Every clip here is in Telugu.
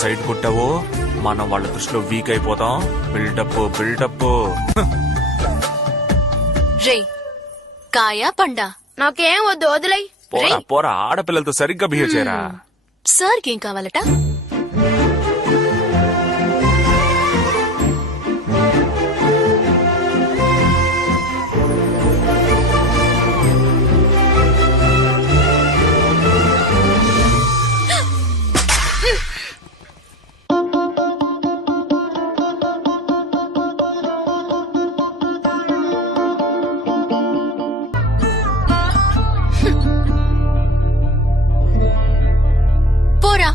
సైడ్ కొట్టావో మనం వాళ్ళ దృష్టిలో వీక్ అయిపోతాం. Buildup buildup. రే కాయా పండా? నాకేం వద్దు, వదిలై. పోరా పోరా, ఆడపిల్లలతో సరిగ్గా బిహేవ్ చేయరా. సార్కి ఏం కావాలట? పోరా.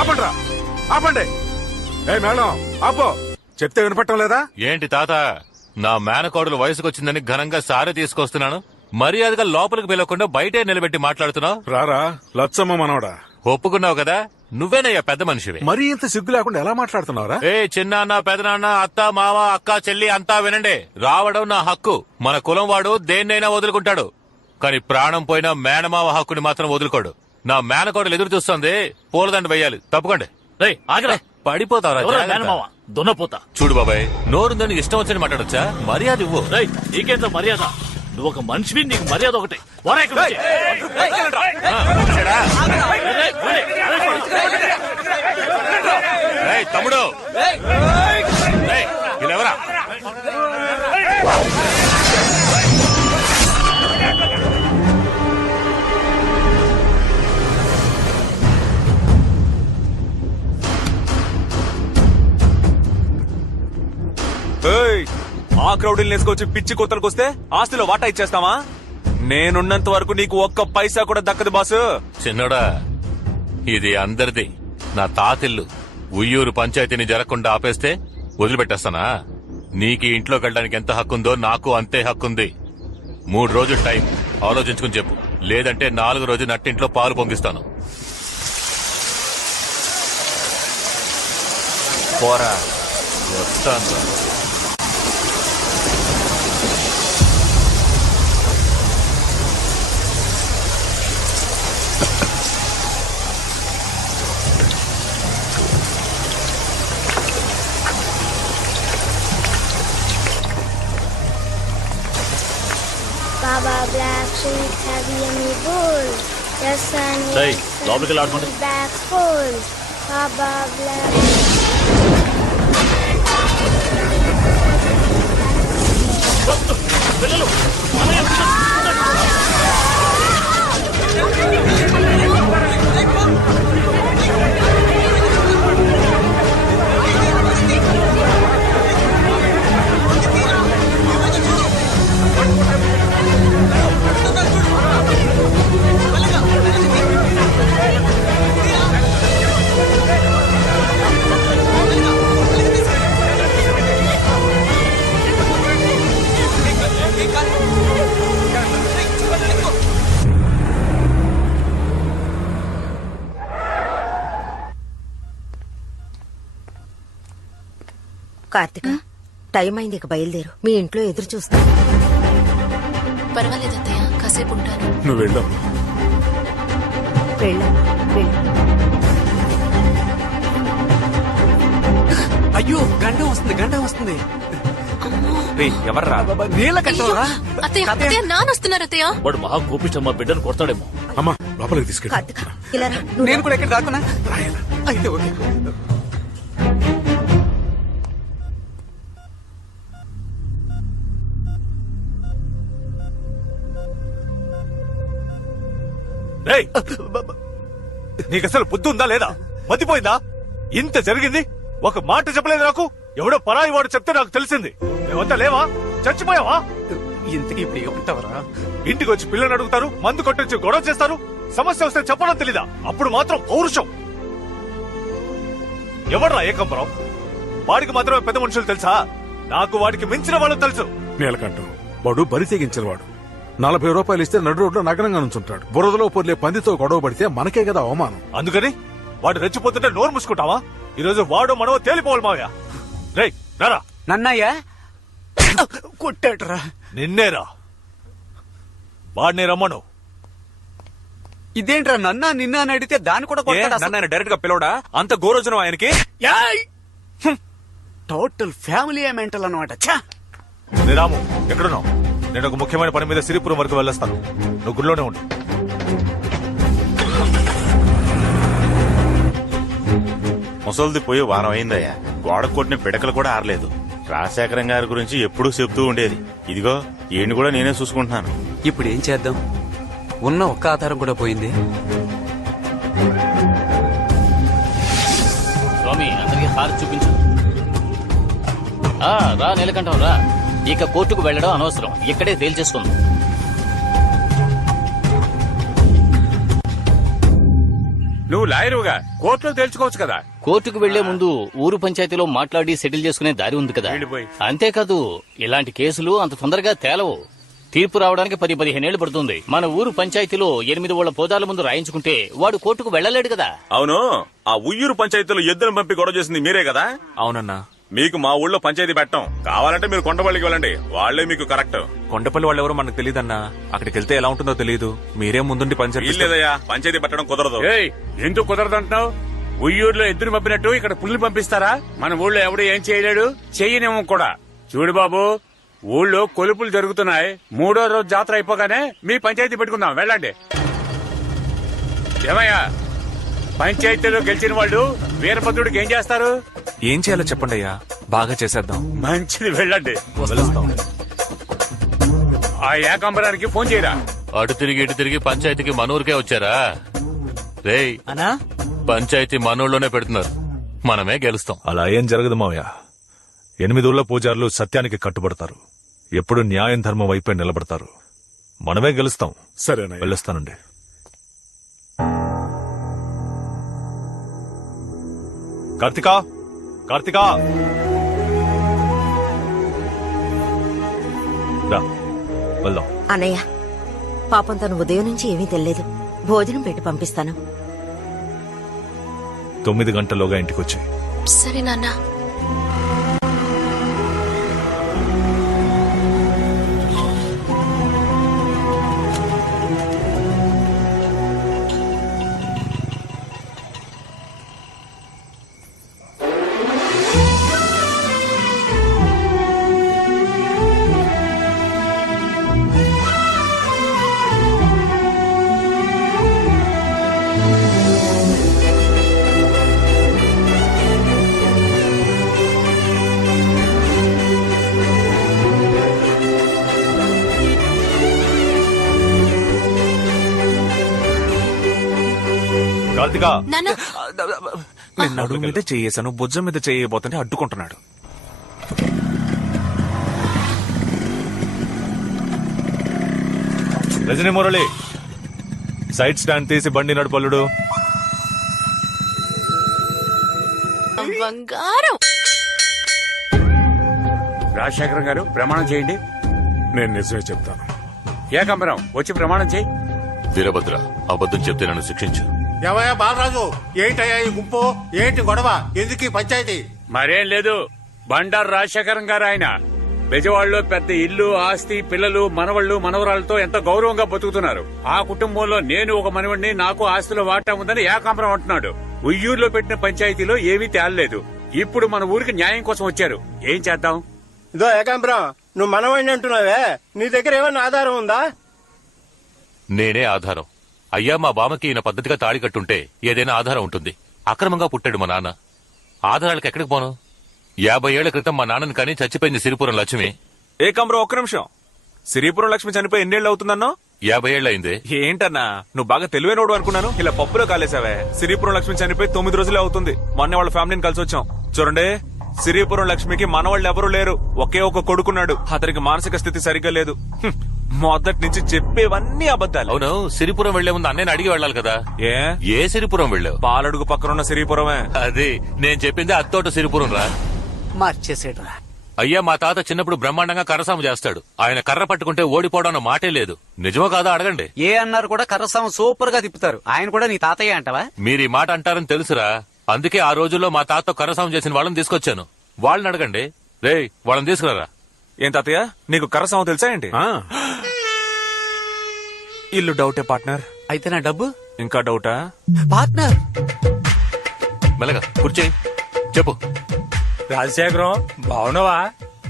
ఆపండ్రా, ఆపండి. ఏ మేడం ఆపో, చెప్తే వినపట్టం లేదా? ఏంటి తాత, నా మేనకోడలు వయసుకొచ్చిందని ఘనంగా సారే తీసుకొస్తున్నాను, మర్యాదగా లోపలికి పిలవకుండా బయటే నిలబెట్టి మాట్లాడుతున్నావు. రారా లచ్చమ్మ మనవడా, ఒప్పుకున్నావు కదా, నువ్వేనయ్యా పెద్ద మనిషివి. మరీ ఇంత సిగ్గు లేకుండా ఎలా మాట్లాడుతున్నారా? ఏ చిన్నాన్న పెదనాన్న అత్త మామ అక్క చెల్లి అంతా వినండి. రావడం నా హక్కు. మన కులం వాడు దేన్నైనా వదులుకుంటాడు, కానీ ప్రాణం పోయినా మేనమావ హక్కుని మాత్రం వదులుకోడు. నా మేనకోడలు ఎదురు చూస్తుంది, పూలదండ వెయ్యాలి. తప్పుకోండి. పడిపోతావరా దున్నపోతా. చూడు బాబాయ్, నోరుందని ఇష్టం వచ్చని మాట్లాడొచ్చా? మర్యాద ఇవ్వు. నీకేంత మర్యాద? నువ్వు ఒక మనిషివి, నీకు మర్యాద ఒకటి. తమ్ముడు వీళ్ళెవరా? ఆ క్రౌడీలు వేసుకొచ్చి పిచ్చి కొత్తలకు వస్తే ఆస్తిలో వాటా ఇచ్చేస్తావా? నేనున్నంత వరకు నీకు ఒక్క పైసా కూడా దక్కదు బాసు. చిన్నోడా, ఇది అందరిది, నా తాతిల్లు. ఉయ్యూరు పంచాయతీని జరగకుండా ఆపేస్తే వదిలిపెట్టేస్తానా? నీకు ఇంట్లోకి వెళ్ళడానికి ఎంత హక్కుందో నాకు అంతే హక్కుంది. 3 రోజులు టైం ఆలోచించుకుని చెప్పు, లేదంటే 4 రోజు నట్టింట్లో పాలు పొంగిస్తాను. పోరా. వస్తాను. Baba black sheep heavy and me bull. The sun is back full. Baba black. Karthika, time అయింది, ఇక బయలుదేరు. మీ ఇంట్లో ఎదురు చూస్తా. పర్వాలేదు అత్తయ్య, కాసేపు ఉంటాను. నువ్వు వెళ్ళావు. అయ్యో, గండం వస్తుంది, గండం వస్తుంది. ఎవర్రా? నీళ్ళ కట్టవరా? అత్తయ్య నానొస్తున్నారు అత్తయ్య. వాడు మహా కోపిష్టం, మా బిడ్డను కొడతాడేమో. అమ్మా లోపలికి తీసుకెళ్ళి. కార్తిక, ఇలా రా. నేను కూడా ఎక్కడ దాక్కున్నా? అయితే ఓకే. నీకు అసలు బుద్ధి ఉందా లేదా? మతిపోయిందా? ఇంత జరిగింది, ఒక మాట చెప్పలేదు నాకు. ఎవడో పరాయి వాడు చెప్తే నాకు తెలిసింది. మేమంతా లేవా? చచ్చిపోయావా? ఇంతకీ ఇప్పుడు ఏమంటావరా? ఇంటికి వచ్చి పిల్లని అడుగుతారు, మందు కొట్టొచ్చి గొడవ చేస్తారు. సమస్య వస్తే చెప్పడం తెలీదా? అప్పుడు మాత్రం పౌరుషం. ఎవడ్రా ఏకంబరం? వాడికి మాత్రమే పెద్ద మనుషులు తెలుసా? నాకు వాడికి మించిన వాళ్ళు తెలుసు. నీలకంఠం, వాడు బరి తెగించినవాడు. 40 రూపాయలు ఇస్తే నడు రోడ్లో నగరంగా నుంచుంటాడు. బురదలో పొర్లే పందితో గొడవ పడితే మనకే కదా అవమానం. అందుకని వాడు రెచ్చిపోతుంటే నోరు మూసుకుంటావా? ఈ రోజు వాడు మనవో తేలిపోవాలి మావయ్య. రేయ్ రారా. నన్నయ్య కొట్టాడురా. నిన్నేరా. వాడిని రమ్మను. ఇదేంట్రా నన్నా నిన్న అని అడిగితే దాన్ని కూడా కొట్టాడు. నన్ను డైరెక్ట్ గా పిలవడా? అంత గోరోజనం ఆయనకి. టోటల్ ఫ్యామిలీ మెంటల్ అనమాట. రే రాము, ఎక్కడున్నావు? నేను ఒక ముఖ్యమైన పని మీద సిరిపురం వరకు వెళ్ళొస్తాను. నువ్వు గుడిలోనే ఉండు. ముసలిది పోయి వారం అయిందయ్యా. గోడ కొట్టిన పిడకలు కూడా ఆరలేదు. రాజశేఖరం గారి గురించి ఎప్పుడూ చెప్తూ ఉండేది. ఇదిగో ఈయన కూడా నేనే చూసుకుంటున్నాను. ఇప్పుడు ఏం చేద్దాం? ఉన్న ఒక్క ఆధారం కూడా పోయింది. స్వామి అందరికి హారతి చూపించు. రా నీలకంఠం రా. ఇక కోర్టుకు వెళ్ళడం అనవసరం, ఇక్కడే తేల్చేసుకుందాం. నువ్వు లాయరుగా కోర్టులో తేల్చుకోవచ్చు కదా. కోర్టుకు వెళ్లే ముందు ఊరు పంచాయతీలో మాట్లాడి సెటిల్ చేసుకునే దారి ఉంది కదా. వెళ్ళిపోయి. అంతేకాదు ఇలాంటి కేసులు అంత తొందరగా తేలవు. తీర్పు రావడానికి 10-15 ఏళ్లు పడుతుంది. మన ఊరు పంచాయతీలో 8 ఊళ్ళ పోదాల ముందు రాయించుకుంటే వాడు కోర్టుకు వెళ్లలేడు కదా. అవును, ఆ ఉయ్యూరు పంచాయతీలో ఎద్దును పంపి గొడవ చేసింది మీరే కదా. అవునన్నా. మీకు మా ఊళ్ళో పంచాయతీ పెట్టం. కావాలంటే మీరు కొండపల్లికి వెళ్ళండి, వాళ్లే మీకు కరెక్ట్. కొండపల్లి వాళ్ళు ఎవరో మనకు తెలియదన్నా. అక్కడికి వెళ్తే ఎలా ఉంటుందో తెలియదు. మీరే ముందుండి పంచాయతీ. లేదయ్యా, పంచాయతీ పెట్టడం కుదరదు. ఎందుకు కుదరదు అంటున్నావు? ఉయ్యూరులో ఎద్దును పంపినట్టు ఇక్కడ పుల్లు పంపిస్తారా? మన ఊళ్ళో ఎవడు ఏం చేయలేడు, చెయ్యనేమో కూడా. చూడు బాబు, ఊళ్ళో కొలుపులు జరుగుతున్నాయి. 3వ రోజు జాతర అయిపోగానే మీ పంచాయతీ పెట్టుకుందాం, వెళ్ళండి. ఏమయ్యా, పంచాయతీలో గెలిచిన వాళ్ళు వీరభద్రుడికి ఏం చేస్తారు? ఏం చేయాలో చెప్పండి అయ్యా, బాగా చేసేద్దాం. మంచిది, వెళ్ళండి. ఆ ఏకాంబరానికి ఫోన్ చేయరా. అటు తిరిగి ఇటు తిరిగి పంచాయతీకి మనూరికే వచ్చారా? రేయ్ అనా పంచాయతీ మనూర్లోనే పెడుతున్నారు, మనమే గెలుస్తాం. అలా ఏం జరగదు మావయ్య. 8 ఊళ్ళ పూజారులు సత్యానికి కట్టుబడతారు. ఎప్పుడు న్యాయం ధర్మం వైపే నిలబడతారు. మనమే గెలుస్తాం. సరేనా? వెళ్ళొస్తానండి. కార్తికా, కార్తికా రా, వెళ్దాం. అన్నయ్య, పాపం తను ఉదయం నుంచి ఏమీ తెలియదు. భోజనం పెట్టి పంపిస్తాను. 9 గంటల్లోగా ఇంటికొచ్చాయి. సరే నాన్న. కార్తికా, నాన్న, నేను నడుము మీద చేయేశాను, భుజం మీద చేయబోతుంటే అడ్డుకుంటున్నాడు. రజనీ మురళి, సైడ్ స్టాండ్ తీసి బండి నడుపల్లుడు. బంగారం. రాజశేఖరం గారు ప్రమాణం చేయండి. నేను నిజమే చెప్తాను. ఏకాంబరం వచ్చి ప్రమాణం చేయి. వీరభద్ర, అబద్ధం చెప్తే నన్ను శిక్షించు. ఏమయ్యా బాలరాజు, ఏంటయ్యా ఈ గుంపు, ఏంటి గొడవ, ఎందుకు ఈ పంచాయతీ? మరేం లేదు, బండారు రాజశేఖరం గారు ఆయన బెజవాడలో పెద్ద ఇల్లు, ఆస్తి, పిల్లలు, మనవళ్లు, మనవరాలతో ఎంతో గౌరవంగా బతుకుతున్నారు. ఆ కుటుంబంలో నేను ఒక మనవడిని, నాకు ఆస్తిలో వాటా ఉందని ఏకాంబరం అంటున్నాడు. ఉయ్యూరులో పెట్టిన పంచాయతీలో ఏమీ తేలలేదు. ఇప్పుడు మన ఊరికి న్యాయం కోసం వచ్చారు. ఏం చేద్దాం? ఇదో ఏకాంబరం, నువ్వు మనవాడిని అంటున్నావే, నీ దగ్గర ఏమన్నా ఆధారం ఉందా? నేనే ఆధారం. అయ్యా, మా బామకి ఈయన పద్ధతిగా తాళి కట్టుంటే ఏదైనా ఆధారం ఉంటుంది. అక్రమంగా పుట్టాడు మా నాన్న. ఆధారాలకు ఎక్కడికి పోను? 50 ఏళ్ల క్రితం మా నాన్నని కానీ చచ్చిపోయింది సిరిపురం లక్ష్మి. ఏకాంబరం, ఒక్క నిమిషం. సిరిపురం లక్ష్మి చనిపోయి ఎన్నేళ్ళు అవుతుందన్నో? 50 ఏళ్లయింది. ఏంటన్నా, నువ్వు బాగా తెలివైనోడు అనుకున్నాను. ఇలా పప్పులో కాలేసావే. సిరిపురం లక్ష్మి చనిపోయి 9 రోజులే అవుతుంది. మొన్న వాళ్ళ ఫ్యామిలీని కలిసి వచ్చాం. చూడండి, సిరిపురం లక్ష్మికి మనవాళ్ళు ఎవరూ లేరు. ఒకే ఒక కొడుకున్నాడు. అతనికి మానసిక స్థితి సరిగ్గా లేదు. మొదటి నుంచి చెప్పేవన్నీ అబద్ధాలు. అవును, సిరిపురం వెళ్లే ముందు అన్నయ్యని అడిగి వెళ్ళాలి కదా. ఏ సిరిపురం వెళ్ళావు? పాలడుగు పక్కనున్న సిరిపురమే. అది నేను చెప్పింది అత్తోట సిరిపురం రా. మార్చేసేట్రా. అయ్యా మా తాత చిన్నప్పుడు బ్రహ్మాండంగా కర్రసాము చేస్తాడు. ఆయన కర్ర పట్టుకుంటే ఓడిపోవడం అన్న మాటే లేదు. నిజమో కాదా అడగండి. ఏ అన్నారు కూడా కర్రసాము సూపర్ గా తిప్పుతారు. ఆయన కూడా నీ తాతయ్య అంటావా? మీరు ఈ మాట అంటారని తెలుసురా, అందుకే ఆ రోజుల్లో మా తాత కర్రసాము చేసిన వాళ్ళని తీసుకొచ్చాను. వాళ్ళని అడగండి. రేయ్ వాళ్ళని తీసుకురారా. ఏం తాతయ్య నీకు కర్రసాము తెలుసా ఏంటి? ఇల్లు డౌటే పార్ట్నర్. అయితే నా డబ్బు ఇంకా డౌటా పార్ట్నర్? మెల్లగా కూర్చోయి, చెప్పు. రాజశేఖరం బావునవా?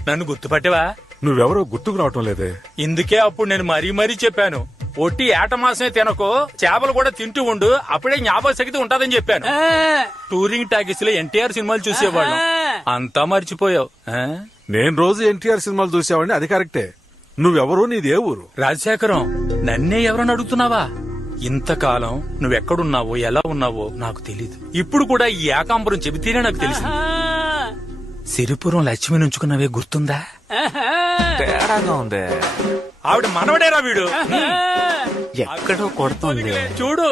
నన్ను గుర్తుపట్టేవా? నువ్వెవరో గుర్తుకు రావటం లేదే. ఇందుకే అప్పుడు నేను మరీ చెప్పాను, ఒట్టి ఏట మాసమే తినకు, చేపలు కూడా తింటూ ఉండు, అప్పుడే జ్ఞాపక శక్తి ఉంటదని చెప్పాను. టూరింగ్ టాకీస్ లో ఎన్టీఆర్ సినిమాలు చూసేవాళ్ళం, అంతా మర్చిపోయావు. నేను రోజు ఎన్టీఆర్ సినిమాలు చూసేవాడిని, అది కరెక్టే. నువ్వెవరు, నీది ఏ ఊరు? రాజశేఖరం నన్నే ఎవరని అడుగుతున్నావా? ఇంతకాలం నువ్వెక్కడున్నావో ఎలా ఉన్నావో నాకు తెలీదు. ఇప్పుడు కూడా ఈ ఏకాంబరం చెబితేనే నాకు తెలిసింది. సిరిపురం లక్ష్మి నుంచుకున్నవే గుర్తుందా? తేడాగా ఉంది. ఆవిడ మనవడేరా వీడు. ఎక్కడో కొడుతుంది చూడు.